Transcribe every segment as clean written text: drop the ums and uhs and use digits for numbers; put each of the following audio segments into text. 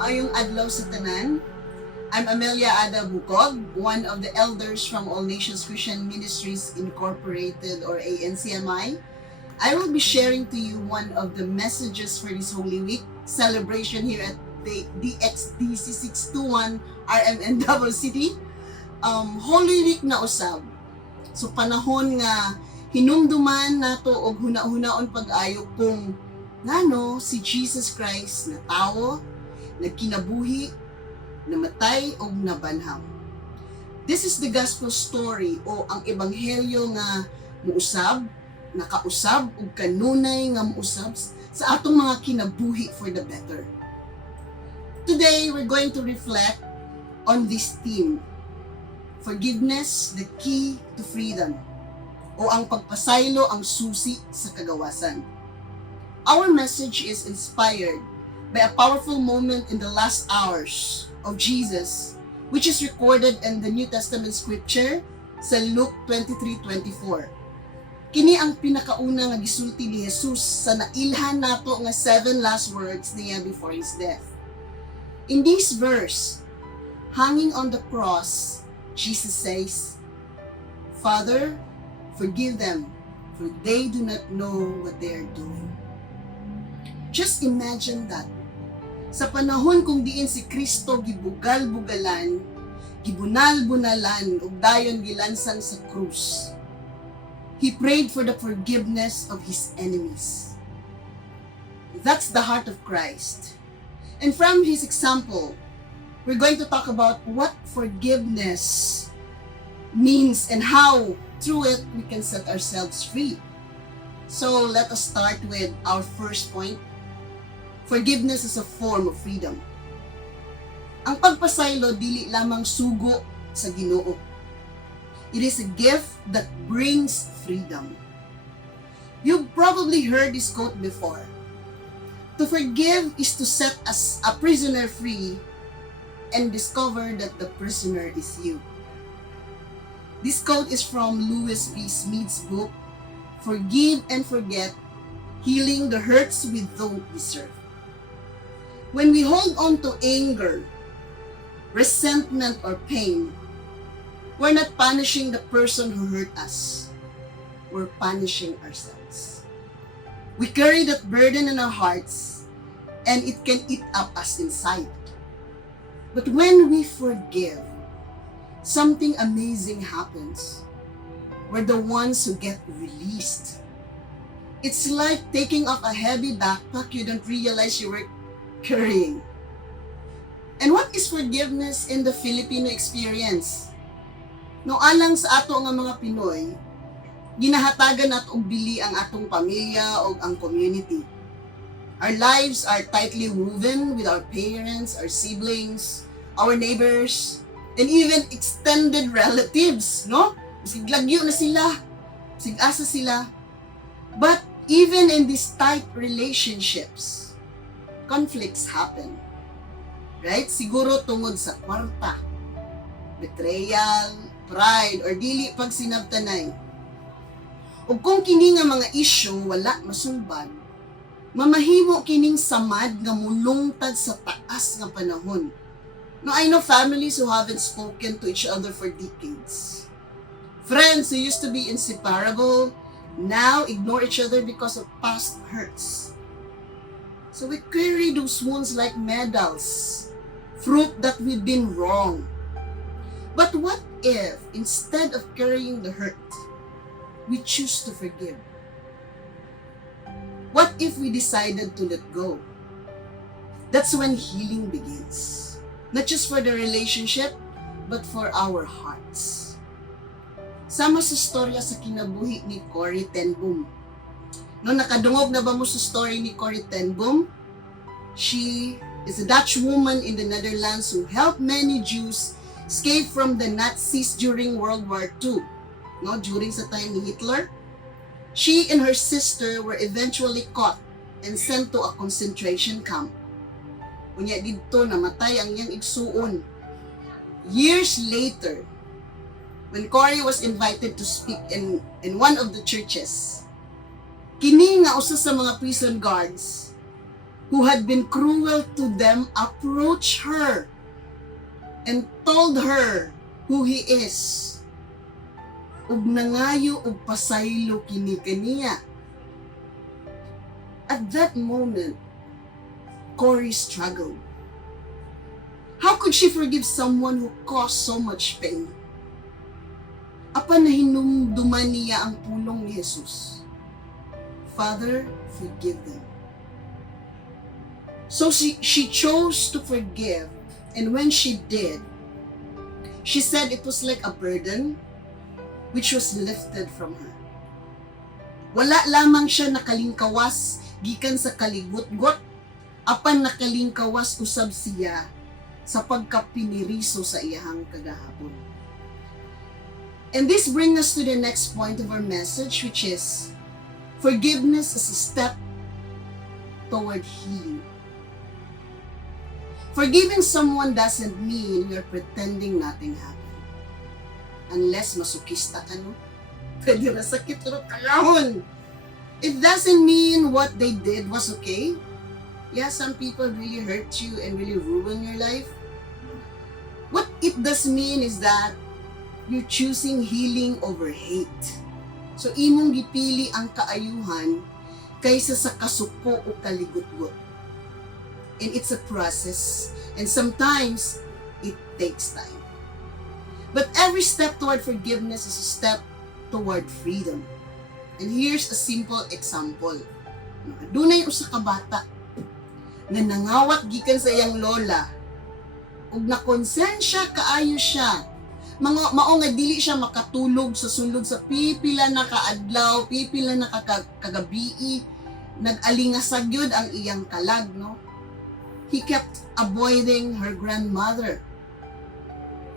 Maayong adlaw sa tanan. I'm AMELIA Ada BUCOG, one of the elders from All Nations Christian Ministries Incorporated or ANCMI. I will be sharing to you one of the messages for this Holy Week celebration here at the DXDC 621 RMN Davao City. Holy Week na usab. So panahon nga hinumduman nato og huna-hunaon pag-ayo kung ngano si Jesus Christ na tawo, nagkinabuhi, namatay o nabanhaw. This is the gospel story o ang ebanghelyo nga muusab, nakausab ug kanunay nga muusab sa atong mga kinabuhi for the better. Today we're going to reflect on this theme. Forgiveness, the key to freedom. O ang pagpasaylo ang susi sa kagawasan. Our message is inspired by a powerful moment in the last hours of Jesus, which is recorded in the New Testament scripture sa Luke 23:24. Kini ang pinakauna nga gisulti ni Jesus sa nailhan nato nga 7 last words niya before his death. In this verse, hanging on the cross, Jesus says, "Father, forgive them, for they do not know what they are doing." Just imagine that. Sa panahon kung diin si Kristo gibugal-bugalan, gibunal-bunalan, ug dayon gilansang sa krus, he prayed for the forgiveness of his enemies. That's the heart of Christ. And from his example, we're going to talk about what forgiveness means and how through it we can set ourselves free. So let us start with our first point. Forgiveness is a form of freedom. Ang pagpasaylo dili lamang sugo sa Ginoo. It is a gift that brings freedom. You've probably heard this quote before. To forgive is to set a prisoner free and discover that the prisoner is you. This quote is from Lewis B. Smith's book, Forgive and Forget, Healing the Hurts We Don't Deserve. When we hold on to anger, resentment, or pain, we're not punishing the person who hurt us. We're punishing ourselves. We carry that burden in our hearts, and it can eat up us inside. But when we forgive, something amazing happens. We're the ones who get released. It's like taking off a heavy backpack you don't realize you were carrying. And what is forgiveness in the Filipino experience? No alang sa ato nga mga Pinoy, ginahatagan nato og bili ang atong pamilya o ang community. Our lives are tightly woven with our parents, our siblings, our neighbors, and even extended relatives, no? Siglagyo na sila, sigasa sila. But even in these tight relationships, conflicts happen. Right? Siguro tungod sa kwarta, betrayal, pride, or dili pag sinabtanay. Ug kung kini nga mga issue wala masulbad, mamahimo kining samad nga mulungtad sa taas nga panahon. No, I know families who haven't spoken to each other for decades. Friends who used to be inseparable now ignore each other because of past hurts. So we carry those wounds like medals, fruit that we've been wrong. But what if, instead of carrying the hurt, we choose to forgive? What if we decided to let go? That's when healing begins. Not just for the relationship, but for our hearts. Sama sa storya sa kinabuhi ni Corrie ten Boom. No, nakadungog na ba mo sa story ni Corrie ten Boom? She is a Dutch woman in the Netherlands who helped many Jews escape from the Nazis during World War II. No, during sa time ni Hitler. She and her sister were eventually caught and sent to a concentration camp. Unya dito namatay ang iyang igsuon. Years later, when Corrie was invited to speak in one of the churches, kini nga usa sa mga prison guards who had been cruel to them approached her and told her who he is. Ug nangayo og pasaylo kini kaniya. At that moment, Cory struggled. How could she forgive someone who caused so much pain? Apan na hinumduman niya ang pulong ni Jesus. Father, forgive them. So she chose to forgive, and when she did, she said it was like a burden which was lifted from her. Wala lamang siya nakalingkawas gikan sa kaligot-got, apan nakalingkawas usab siya sa pagkapiniriso sa iyahang kagahapon. And this brings us to the next point of our message, which is forgiveness is a step toward healing. Forgiving someone doesn't mean you're pretending nothing happened. Unless masukista ka, no? Pwede masakit pero kalahon. It doesn't mean what they did was okay. Yeah, some people really hurt you and really ruin your life. What it does mean is that you're choosing healing over hate. So, imong gipili ang kaayuhan kaysa sa kasuko o kaligot-got. And it's a process. And sometimes, it takes time. But every step toward forgiveness is a step toward freedom. And here's a simple example. Dunay usa ka bata na nangawat gikan sa iyang lola ug nakonsensya kaayo siya. Mao nga dili siya makatulog sa sulod sa pipila na kaadlaw, pipila na kagabi, nag-alingasag gyud ang iyang kalag, no? He kept avoiding her grandmother.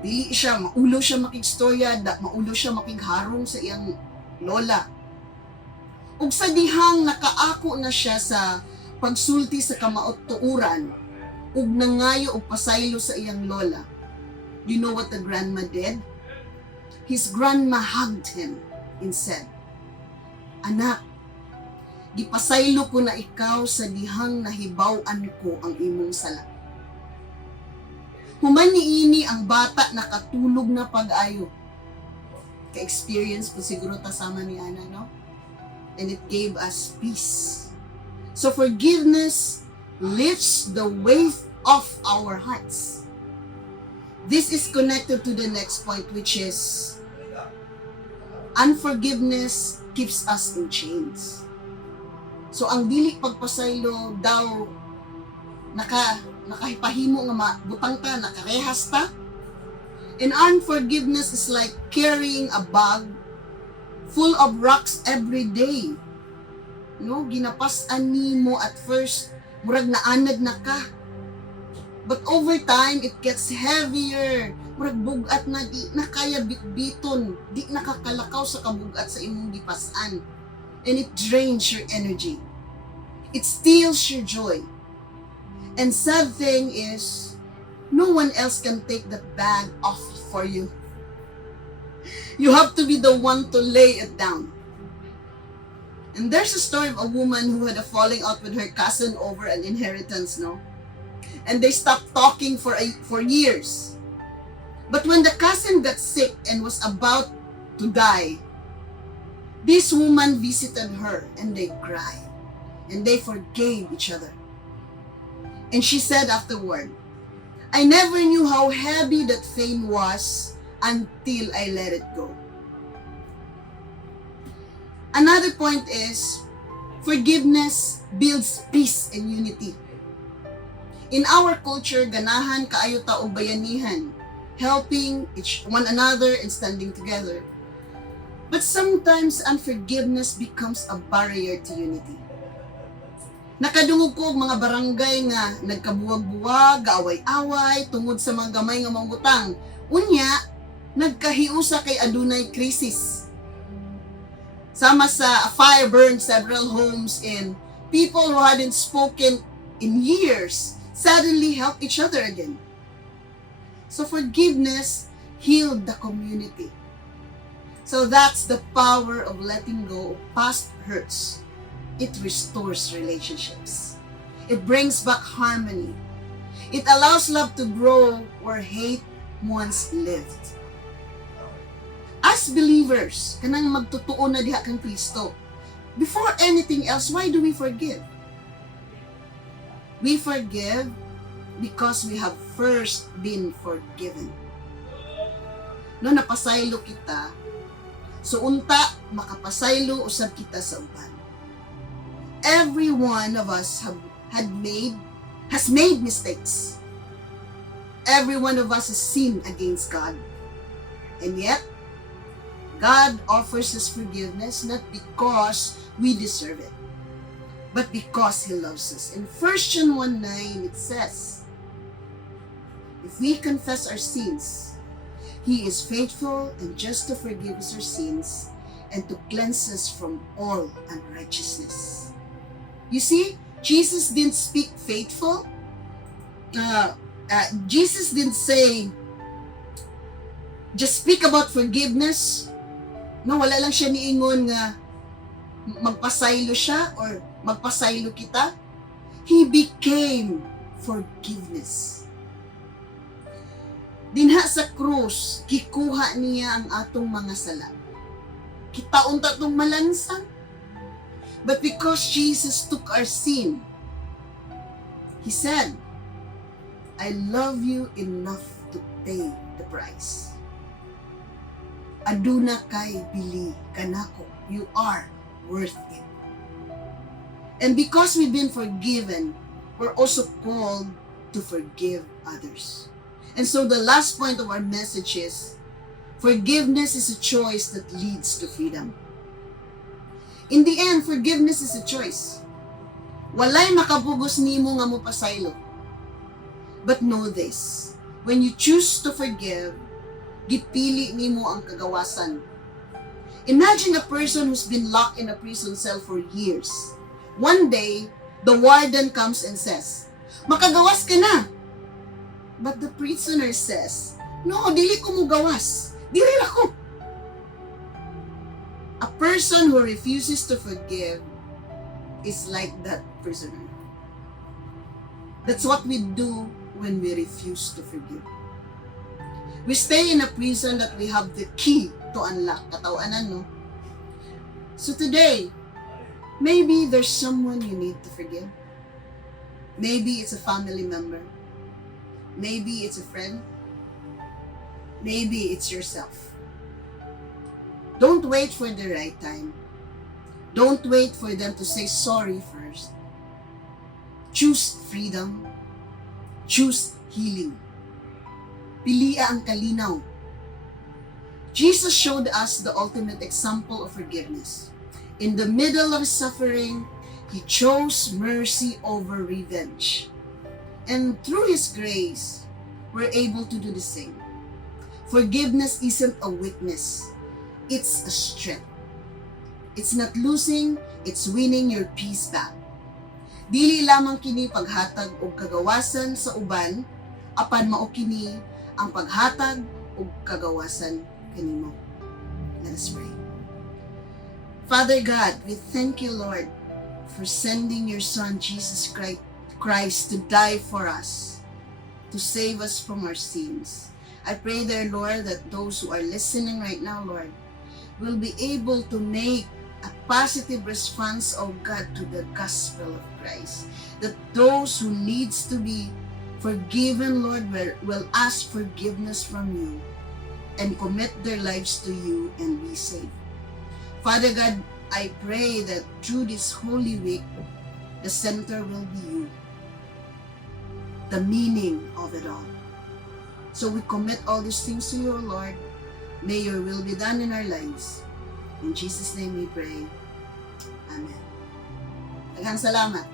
Dili siya, maulo siya makigstorya, maulo siya makigharong sa iyang lola. Ug sa dihang nakaako na siya sa pagsulti sa kamaot tuuran, ug nangayo og pasaylo sa iyang lola. You know what the grandma did? His grandma hugged him and said, "Anak, gipasaylo ko na ikaw sa dihang nahibaw-an ko ang imong sala." Human niini ang bata nakatulog na pag-ayo. Ka-experience po siguro tasama ni Ana, no? And it gave us peace. So forgiveness lifts the weight off our hearts. This is connected to the next point, which is unforgiveness keeps us in chains. So ang dili pagpasaylo daw nakahipahimo nga mabutang ta, nakarehas ta. And unforgiveness is like carrying a bag full of rocks every day. No, ginapas-an nimo at first, murag naanad na ka. But over time, it gets heavier. Murag bugat na, di na kaya bitbiton. Di nakakalakaw sa kabugat sa imong gipasan. And it drains your energy. It steals your joy. And sad thing is, no one else can take that bag off for you. You have to be the one to lay it down. And there's a story of a woman who had a falling out with her cousin over an inheritance, no? And they stopped talking for years. But when the cousin got sick and was about to die, this woman visited her and they cried. And they forgave each other. And she said afterward, "I never knew how heavy that pain was until I let it go." Another point is, forgiveness builds peace and unity. In our culture, ganahan kaayo ta og bayanihan, helping one another and standing together. But sometimes unforgiveness becomes a barrier to unity. Nakadungog ko og mga barangay nga nagkabuwag-buwag, gaaway-away tungod sa mga gamay nga mangutang. Unya, nagkahiusa kay adunay krisis. Sama sa a fire burned several homes and people who hadn't spoken in years suddenly helped each other again. So forgiveness healed the community. So that's the power of letting go of past hurts. It restores relationships. It brings back harmony. It allows love to grow where hate once lived. As believers, kanang magtotoo na diha kang Kristo, before anything else, why do we forgive? We forgive because we have first been forgiven. No, napasaylo kita, so unta makapasaylo usab kita sa uban. Every one of us has made mistakes. Every one of us has sinned against God. And yet, God offers us forgiveness not because we deserve it, but because He loves us. In 1 John 1:9, it says, if we confess our sins, He is faithful and just to forgive us our sins and to cleanse us from all unrighteousness. You see, Jesus didn't speak faithful. Jesus didn't say, just speak about forgiveness. No, wala lang siya niingon nga magpasaylo siya or magpasaylo kita. He became forgiveness. Dinha sa krus, gikuha niya ang atong mga sala. Kitaon ta tong malansang. But because Jesus took our sin, He said, I love you enough to pay the price. Aduna kay bili kanako, you are worth it. And because we've been forgiven, we're also called to forgive others. And so the last point of our message is, forgiveness is a choice that leads to freedom. In the end, forgiveness is a choice. Walay makabugos nimo nga mo pasaylo. But know this, when you choose to forgive, gipili nimo ang kagawasan. Imagine a person who's been locked in a prison cell for years. One day, the warden comes and says, makagawas ka na. But the prisoner says, no, dili ko mo gawas. Dili ako. A person who refuses to forgive is like that prisoner. That's what we do when we refuse to forgive. We stay in a prison that we have the key to unlock. Katawanan, no? So today, maybe there's someone you need to forgive. Maybe it's a family member. Maybe it's a friend. Maybe it's yourself. Don't wait for the right time. Don't wait for them to say sorry first. Choose freedom. Choose healing. Pilia ang kalinaw. Jesus showed us the ultimate example of forgiveness. In the middle of suffering, He chose mercy over revenge. And through His grace, we're able to do the same. Forgiveness isn't a weakness. It's a strength. It's not losing, it's winning your peace back. Dili lamang kini paghatag og kagawasan sa uban, apan mao kini ang paghatag og kagawasan kanimo. Let us pray. Father God, we thank you, Lord, for sending your Son, Jesus Christ, to die for us, to save us from our sins. I pray, dear Lord, that those who are listening right now, Lord, will be able to make a positive response, oh God, to the gospel of Christ. That those who needs to be forgiven, Lord, will ask forgiveness from you and commit their lives to you and be saved. Father God, I pray that through this Holy Week, the center will be you, the meaning of it all. So we commit all these things to you, Lord. May your will be done in our lives. In Jesus' name we pray. Amen. Daghang salamat.